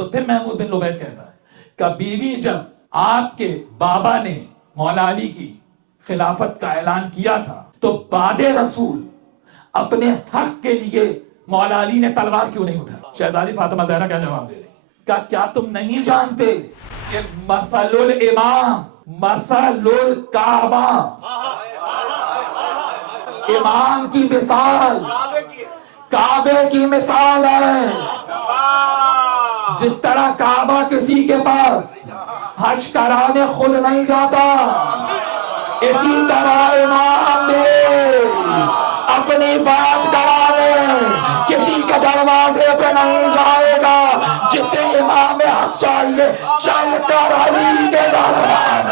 तो फिर महमूद बिन लुबैद कहता है कि बीवी जब आपके बाबा ने मौला अली की खिलाफत का ऐलान किया था तो बादे रसूल अपने हक के लिए मौला अली ने तलवार क्यों नहीं उठाई? शहजादी फातिमा ज़हरा क्या जवाब दे रही? क्या तुम नहीं जानते कि मसलुल इमाम मसलुल काबा, इमाम की मिसाल काबे की मिसाल है। जिस तरह काबा किसी के पास हज कराने खुद नहीं जाता, इसी तरह इमाम भी अपनी बात कराने किसी के दरवाजे पे नहीं जाएगा। जिसे इमाम हक चाहिए चलकर अली के दरवाजे